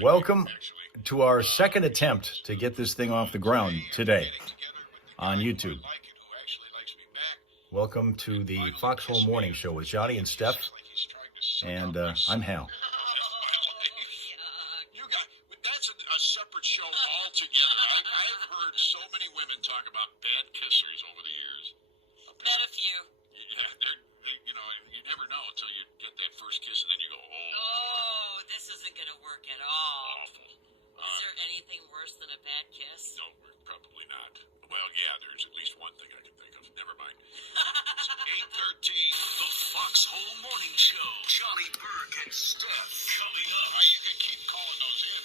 Welcome to our second attempt to get this thing off the ground today on YouTube. Welcome to the Foxhole Morning Show with Johnny and Steph, and I'm Hal. That's a separate show altogether. I've heard so many women talk about bad kissers over the years. Met a few. Yeah, you never know until you get that first kiss, and then you go, Oh, this isn't going to work at all. awful. Is there anything worse than a bad kiss? No, probably not. Well, yeah, there's at least one thing I can think of. Never mind. It's 8:13. The Foxhole Morning Show. Johnny Burke and Steph coming up. You can keep calling those in,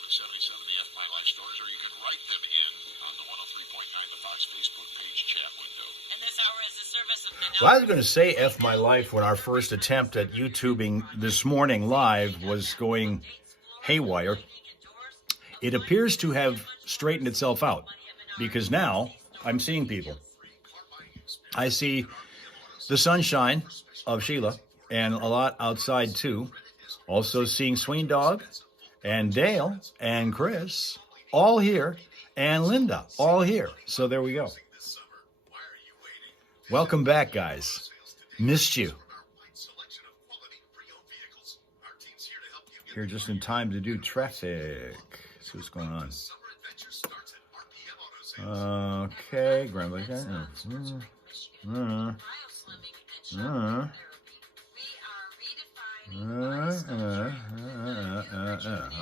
810-230-9777, the F My Life stories, or you can write them in on the 103.9 The Fox Facebook page chat window. And this hour is a service of Manila. Well, I was going to say F my life when our first attempt at YouTubing this morning live was going haywire. It appears to have straightened itself out because now I'm seeing people. I see the sunshine of Sheila and a lot outside too. Also seeing Sween Dog and Dale and Chris all here and Linda all here. So there we go. Welcome back, guys. Missed you. Here just in time to do traffic. See what's going on. Okay, grab like that.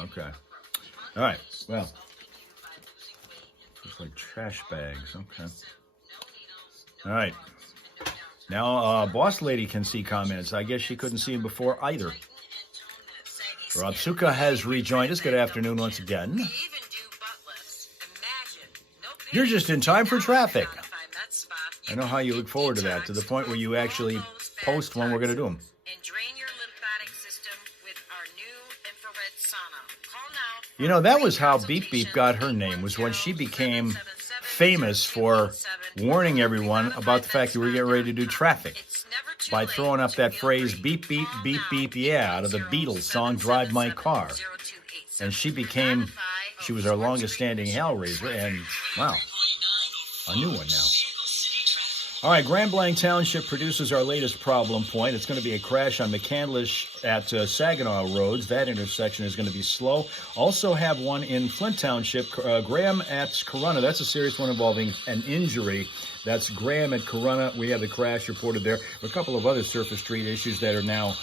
Okay. All right. Well, looks like trash bags. Okay. All right. Now, Boss Lady can see comments. I guess she couldn't see them before either. Rob Suka has rejoined us. Good afternoon once again. You're just in time for traffic. I know how you look forward to that, to the point where you actually post when we're going to do them. And drain your lymphatic system with our new infrared sauna. Call now. You know, that was how Beep Beep got her name, was when she became famous for warning everyone about the fact that we were getting ready to do traffic by throwing up that phrase, beep, beep, beep, beep, yeah, out of the Beatles song, Drive My Car. And she was our longest standing Hellraiser, and wow, a new one now. All right, Grand Blanc Township produces our latest problem point. It's going to be a crash on McCandlish at Saginaw Roads. That intersection is going to be slow. Also have one in Flint Township, Graham at Corunna. That's a serious one involving an injury. That's Graham at Corunna. We have the crash reported there. A couple of other surface street issues that are now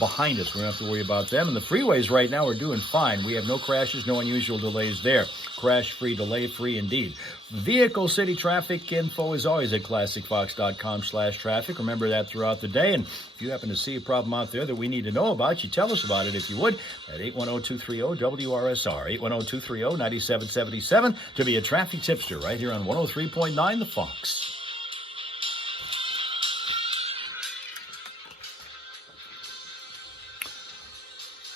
behind us. We don't have to worry about them. And the freeways right now are doing fine. We have no crashes, no unusual delays there. Crash-free, delay-free indeed. Vehicle city traffic info is always at classicfox.com/traffic. Remember that throughout the day. And if you happen to see a problem out there that we need to know about, you tell us about it if you would at 810-230-WRSR, 810-230-9777 to be a traffic tipster right here on 103.9 The Fox.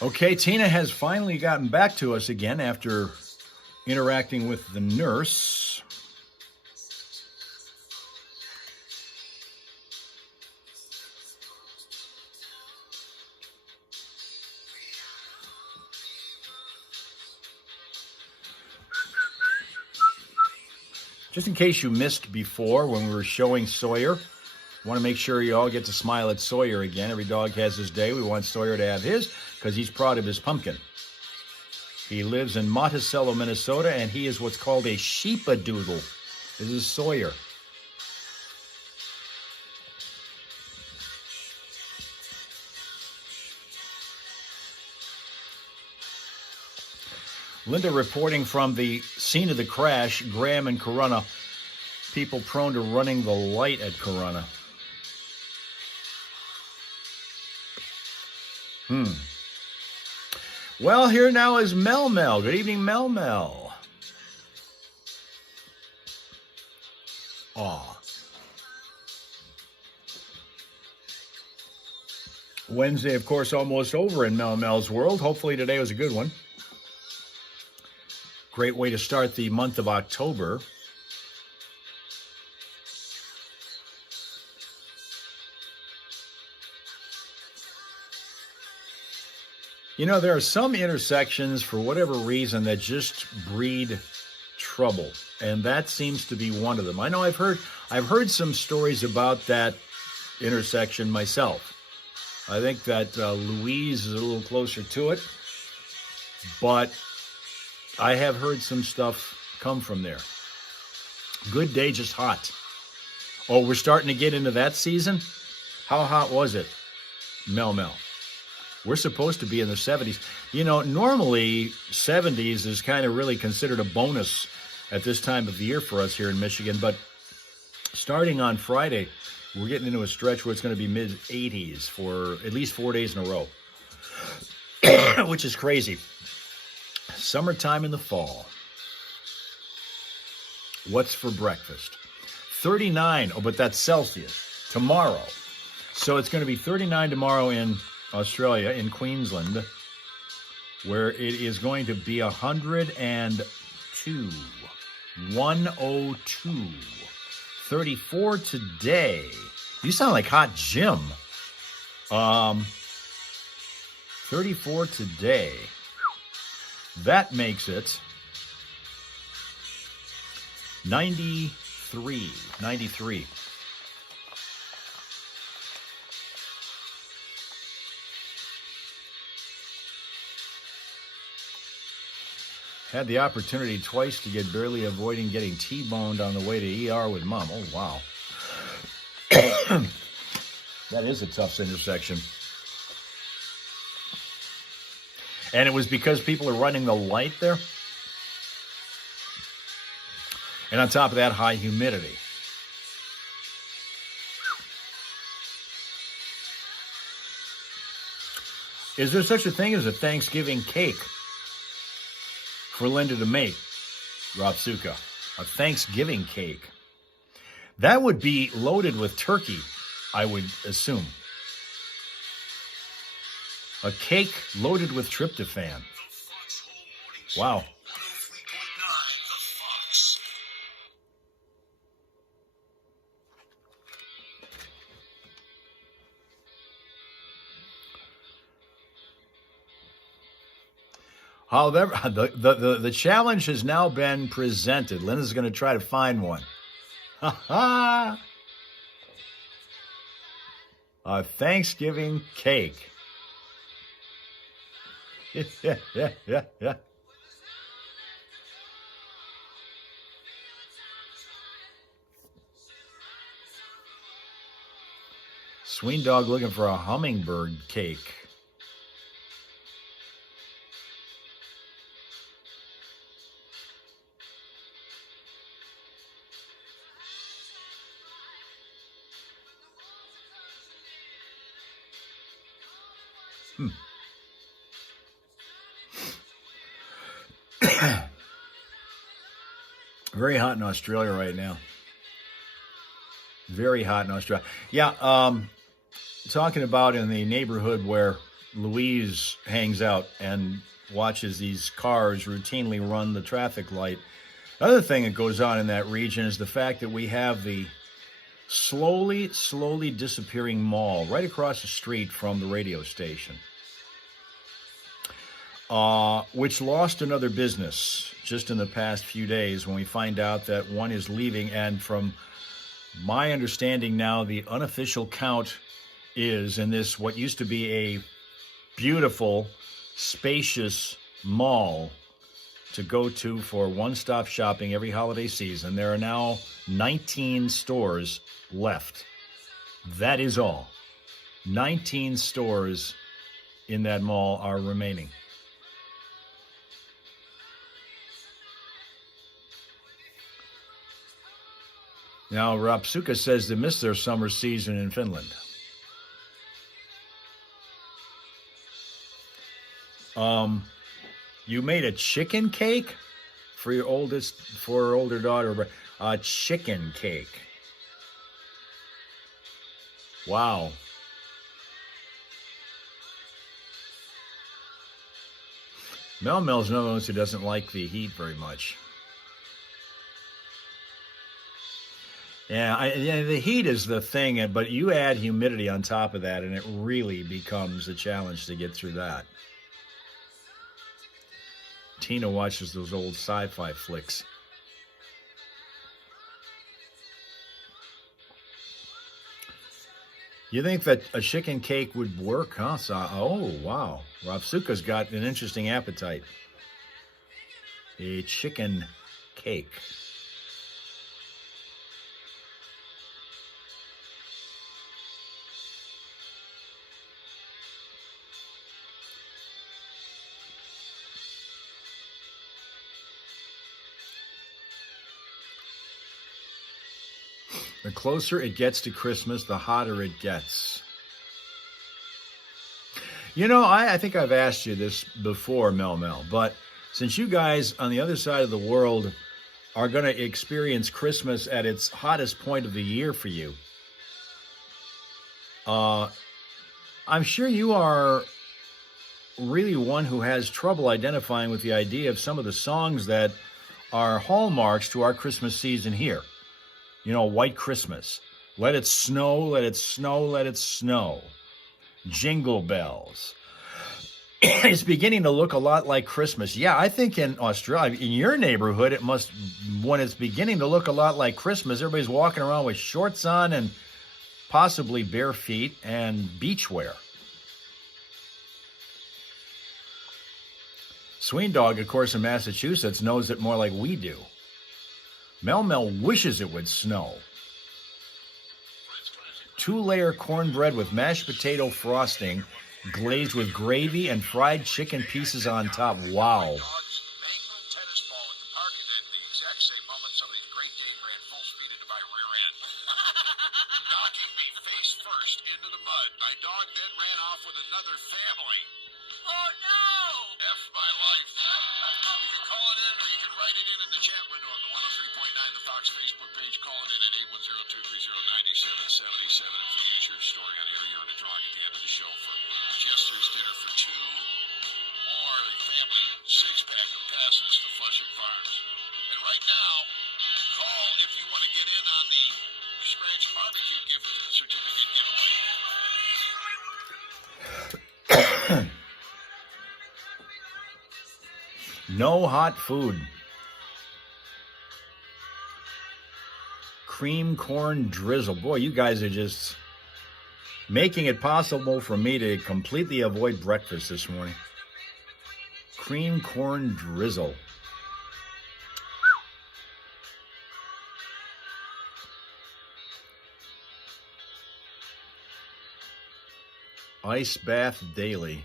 Okay, Tina has finally gotten back to us again after interacting with the nurse. Just in case you missed before when we were showing Sawyer, I want to make sure you all get to smile at Sawyer again. Every dog has his day. We want Sawyer to have his because he's proud of his pumpkin. He lives in Monticello, Minnesota, and he is what's called a sheepadoodle. This is Sawyer. Linda reporting from the scene of the crash, Graham and Corunna. People prone to running the light at Corunna. Well, here now is Mel Mel. Good evening, Mel Mel. Aw. Wednesday, of course, almost over in Mel Mel's world. Hopefully today was a good one. Great way to start the month of October. You know, there are some intersections, for whatever reason, that just breed trouble, and that seems to be one of them. I know I've heard some stories about that intersection myself. I think that Louise is a little closer to it, but I have heard some stuff come from there. Good day, just hot. Oh, we're starting to get into that season? How hot was it? Mel. We're supposed to be in the 70s. You know, normally 70s is kind of really considered a bonus at this time of the year for us here in Michigan. But starting on Friday, we're getting into a stretch where it's going to be mid-80s for at least 4 days in a row, which is crazy. Summertime in the fall. What's for breakfast? 39. Oh, but that's Celsius. Tomorrow. So it's going to be 39 tomorrow in Australia, in Queensland, where it is going to be 102. 102. 34 today. You sound like Hot Jim. 34 today. That makes it 93. 93. Had the opportunity twice to get barely avoiding getting T-boned on the way to ER with Mom. Oh, wow. That is a tough intersection. And it was because people are running the light there. And on top of that, high humidity. Is there such a thing as a Thanksgiving cake for Linda to make, Rapsuka? A Thanksgiving cake. That would be loaded with turkey, I would assume. A cake loaded with tryptophan. Wow. However, the challenge has now been presented. Linda's going to try to find one. A Thanksgiving cake. Yeah. Sween dog looking for a hummingbird cake. Very hot in Australia right now. Very hot in Australia. Yeah, talking about in the neighborhood where Louise hangs out and watches these cars routinely run the traffic light. Another thing that goes on in that region is the fact that we have the slowly disappearing mall right across the street from the radio station, which lost another business just in the past few days when we find out that one is leaving. And from my understanding now, the unofficial count is in this, what used to be a beautiful, spacious mall to go to for one-stop shopping every holiday season. There are now 19 stores left. That is all. 19 stores in that mall are remaining. Now, Rapsuka says they missed their summer season in Finland. You made a chicken cake for your older daughter. A chicken cake. Wow. Mel's another one who doesn't like the heat very much. Yeah, the heat is the thing, but you add humidity on top of that, and it really becomes a challenge to get through that. Tina watches those old sci-fi flicks. You think that a chicken cake would work, huh? Oh, wow. Ravsuka's got an interesting appetite. A chicken cake. The closer it gets to Christmas, the hotter it gets. You know, I think I've asked you this before, Mel, but since you guys on the other side of the world are going to experience Christmas at its hottest point of the year for you, I'm sure you are really one who has trouble identifying with the idea of some of the songs that are hallmarks to our Christmas season here. You know, White Christmas, Let It Snow, Let It Snow, Let It Snow, Jingle Bells. It's beginning to look a lot like Christmas. Yeah, I think in Australia, in your neighborhood, it must, when it's beginning to look a lot like Christmas, everybody's walking around with shorts on and possibly bare feet and beach wear. Sween Dog, of course, in Massachusetts, knows it more like we do. Mel wishes it would snow. 2-layer cornbread with mashed potato frosting, glazed with gravy and fried chicken pieces on top. Wow. Mangled tennis ball at the park, and at the exact same moment, somebody's Great Dane ran full speed into my rear end, knocking me face first into the mud. My dog then ran off with another family. Oh no! F my life. You can call it in, or you can write it in the chat window on the 103.9 The Fox Facebook page. Call it in at 810-230-9777. If we use your story on air, you're in a drawing at the end of the show for Jester's dinner for two, or a family six-pack of passes to Flushing Farms. And right now, call if you want to get in on the Scratch Barbecue gift certificate giveaway. No hot food. Cream corn drizzle. Boy, you guys are just making it possible for me to completely avoid breakfast this morning. Cream corn drizzle. Ice bath daily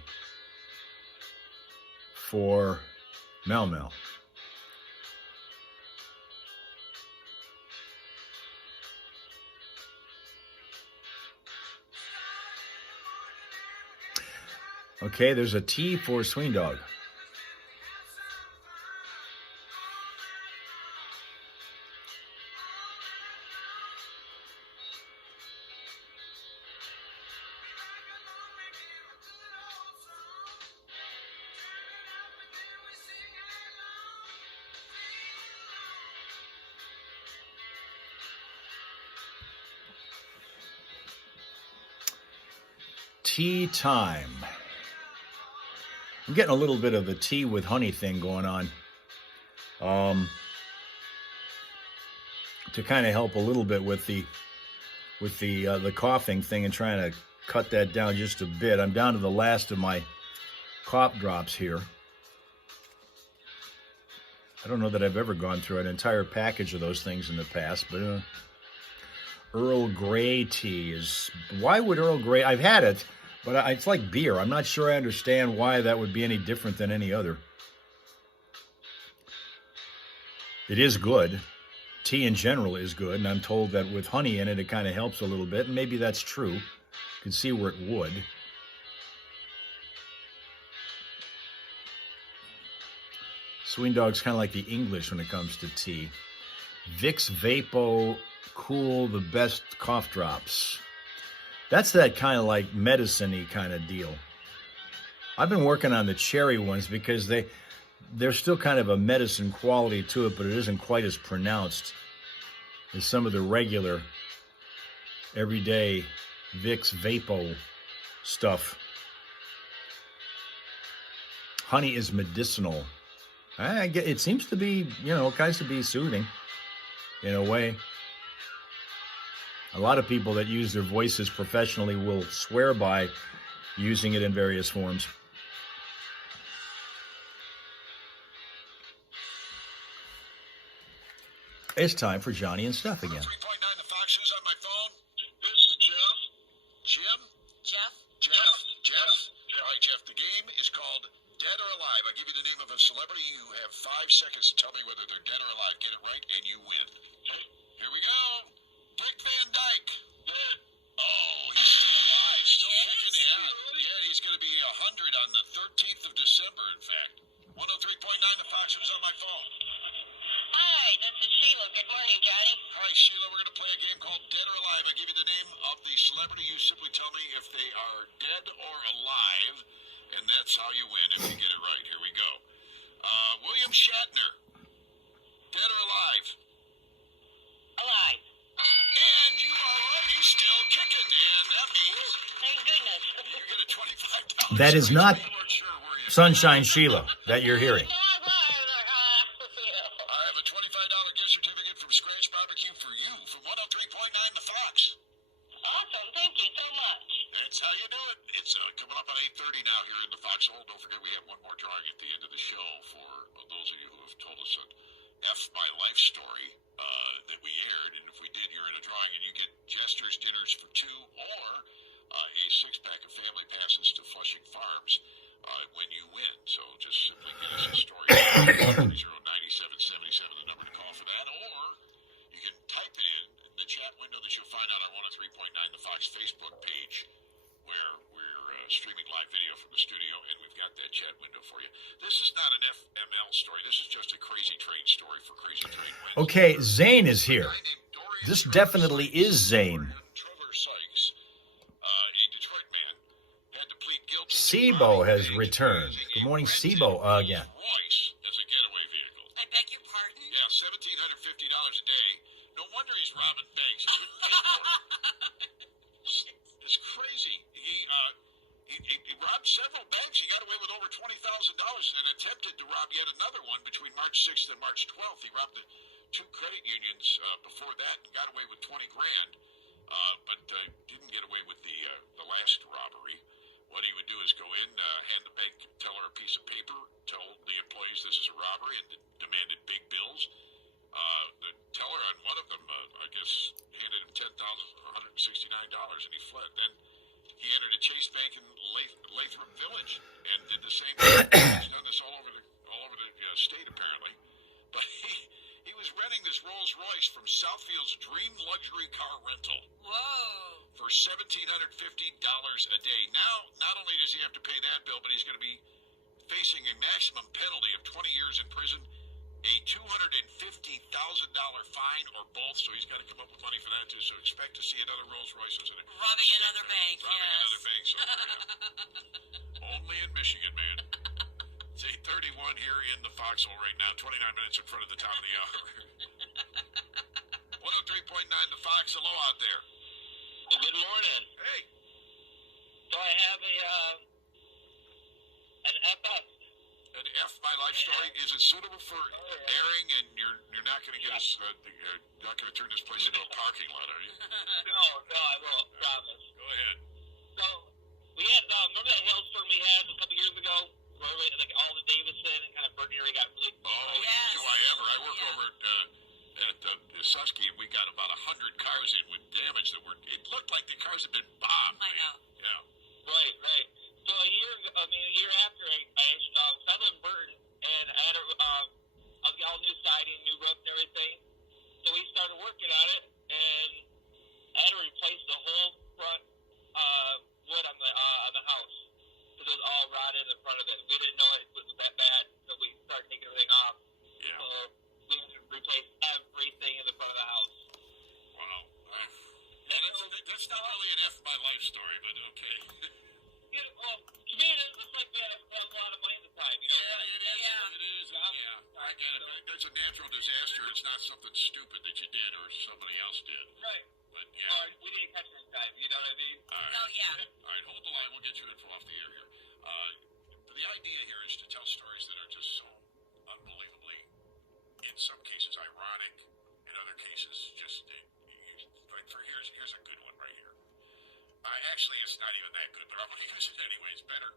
for Mel. Okay, there's a T for Sween Dog. Tea time. I'm getting a little bit of the tea with honey thing going on. To kind of help a little bit with the coughing thing and trying to cut that down just a bit. I'm down to the last of my cough drops here. I don't know that I've ever gone through an entire package of those things in the past, but Earl Grey tea is... Why would Earl Grey... I've had it, but it's like beer. I'm not sure I understand why that would be any different than any other. It is good. Tea in general is good, and I'm told that with honey in it, it kind of helps a little bit, and maybe that's true. You can see where it would. Sween Dog's kind of like the English when it comes to tea. Vicks Vapo Cool, the best cough drops. That's that kind of like medicine-y kind of deal. I've been working on the cherry ones because they're still kind of a medicine quality to it, but it isn't quite as pronounced as some of the regular, everyday Vicks Vapo stuff. Honey is medicinal. It seems to be, kinds to be soothing in a way. A lot of people that use their voices professionally will swear by using it in various forms. It's time for Johnny and Steph again. 3.9 the Fox. Who's on my phone? This is Jeff. Jim? Jeff? Jeff. All right, Jeff. The game is called Dead or Alive. I give you the name of a celebrity. You have 5 seconds to tell me whether they're dead or alive. Get it right, and you win. Okay. Here we go. Dick Van Dyke. Dead. Oh, he's still alive. Still kicking. Yeah, he's going to be 100 on the 13th of December, in fact. 103.9 the Fox. Who's on my phone? Hi, this is Sheila. Good morning, Johnny. Hi, Sheila. We're going to play a game called Dead or Alive. I give you the name of the celebrity. You simply tell me if they are dead or alive, and that's how you win if you get it right. Here we go. William Shatner. Dead or alive? Alive. And you are right. He's still kicking, and that means Thank goodness. you get a $25. That is not You weren't sure, were you? Sunshine Sheila that you're hearing. I have a $25 gift certificate from Scratch Barbecue for you from 103.9 The Fox. Awesome. Thank you so much. That's how you do it. It's coming up at 8:30 now here in the Foxhole. Don't forget we have one more drawing at the end of the show for those of you who have told us an F My Life story that we aired. And if we did, you're in a drawing and you get Jester's dinners for 2 or a 6-pack of family passes to Flushing Farms when you win. So just simply get us a story. 09777, the number to call for that. Or you can type it in the chat window that you'll find out on 103.9 The Fox Facebook page, where we're streaming live video from the studio, and we've got that chat window for you. This is not an FML story. This is just a Crazy Train story for Crazy Train Wednesday. Okay, Zane is here. A guy named Dorian This Travis definitely is Zane. Trevor Sykes, a Detroit man, had to plead guilty. Sibo has returned. Good morning, Sibo, again. Royce as a getaway vehicle. I beg your pardon? Yeah, $1,750 a day. No wonder he's robbing banks. He couldn't pay for it. It's crazy. He robbed several banks. He got away with over $20,000 and attempted to rob yet another one between March 6th and March 12th. He robbed the 2 credit unions before that and got away with $20,000, but didn't get away with the last robbery. What he would do is go in, hand the bank teller a piece of paper, told the employees this is a robbery, and demanded big bills. The teller on one of them, I guess, handed him $10,169, and he fled. Then he entered a Chase Bank in Lathrop Village and did the same thing. He's done this all over the state, apparently. But he was renting this Rolls Royce from Southfield's Dream Luxury Car Rental. Whoa. For $1,750 a day. Now, not only does he have to pay that bill, but he's going to be facing a maximum penalty of 20 years in prison, a $250,000 fine, or both. So he's got to come up with money for that too. So expect to see another Rolls Royces in Robbing another bank, Robbing yes. another bank somewhere, yeah. Only in Michigan, man. It's 8:31 here in the Foxhole right now. 29 minutes in front of the top of the hour. 103.9 The Fox. Hello out there. Good morning. Hey. So I have an FS. An F My Life story. Is it suitable for airing? And you're not going to get us. Not going to turn this place into a parking lot, are you? No, I won't. Promise. Go ahead. So we had remember that hailstorm we had a couple years ago, where like all the Davison and kind of Burton area got really. Oh, Yes. do I ever? I work over at Susky, and we got about 100 cars in with damage that were. It looked like the cars had been bombed. I know. Yeah. Right. So a year after I live in Burton, and I had I was all new siding, new roof, and everything. So we started working on it, and I had to replace the whole front wood on the house because it was all rotted in front of it. We didn't know it was that bad until we started taking everything off. Yeah. So we had to replace everything in the front of the house. Wow. Yeah, that's not really an F My Life story, but okay. this is anyways better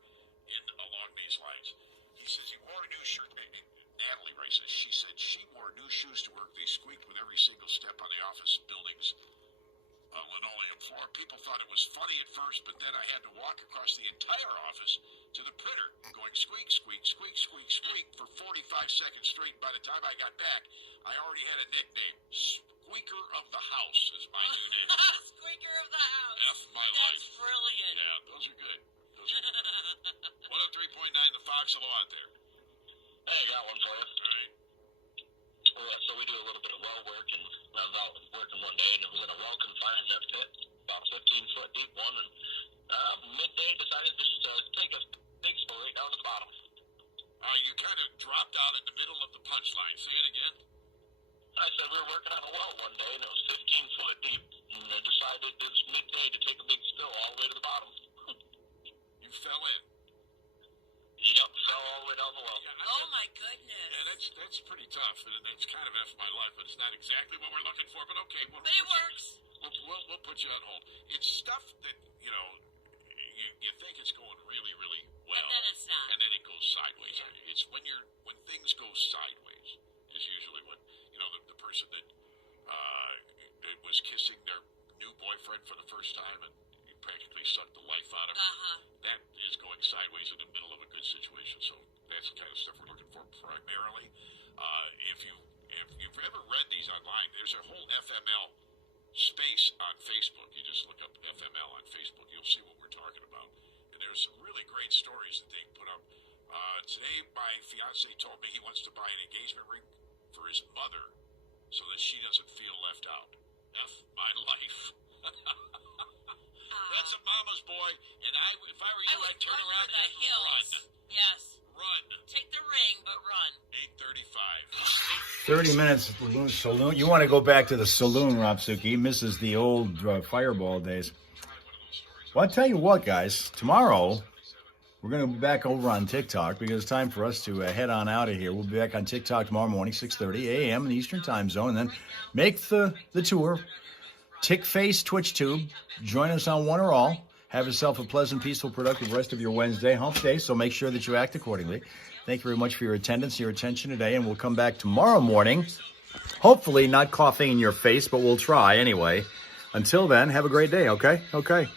along these lines. He says he wore a new shirt. Natalie writes this. She said she wore new shoes to work. They squeaked with every single step on the office building's linoleum floor. People thought it was funny at first, but then I had to walk across the entire office to the printer, going squeak, squeak, squeak, squeak, squeak for 45 seconds straight. By the time I got back, I already had a nickname. Squeaker of the House is my new name. Squeaker of the house. F my life. That's brilliant. Yeah, those are good. 103.9 The Fox. Hello out there. Hey, I got one for you. All right. Well, so we do a little bit of well work, and I was out working one day, and it was in a well confinement pit, about 15-foot deep one, and midday decided just to take a big spill right down to the bottom. You kind of dropped out in the middle of the punchline. Say it again. I said we were working on a well one day, and it was 15 foot deep, and I decided this midday to take a big spill all the way to the bottom. You fell in. Yep, fell all the way down the well. Yeah, Oh my goodness. Yeah, that's pretty tough, and it's kind of F my life, but it's not exactly what we're looking for. But okay, But it works. We'll put you on hold. It's stuff that you think it's going really, really well, And then it's not. and then it goes sideways. Yeah. It's when things go sideways is usually when the person that was kissing their new boyfriend for the first time and practically sucked the life out of her. That is going sideways in the middle of a good situation. So that's the kind of stuff we're looking for primarily. If you've ever read these online, there's a whole FML space on Facebook. You just look up FML on Facebook. You'll see what we're talking about. And there's some really great stories that they put up. Today, my fiance told me he wants to buy an engagement ring for his mother so that she doesn't feel left out. F my life. That's a mama's boy, and if I were you, I'd turn around and run. Yes. Run. Take the ring, but run. 8:35. 30 minutes saloon. You want to go back to the saloon, Rapsuki. He misses the old Fireball days. Well, I'll tell you what, guys. Tomorrow, we're going to be back over on TikTok because it's time for us to head on out of here. We'll be back on TikTok tomorrow morning, 6:30 a.m. in the Eastern Time Zone. And then make the tour. Tickface TwitchTube. Join us on one or all. Have yourself a pleasant, peaceful, productive rest of your Wednesday, hump day, so make sure that you act accordingly. Thank you very much for your attendance, your attention today, and we'll come back tomorrow morning. Hopefully not coughing in your face, but we'll try anyway. Until then, have a great day, okay? Okay.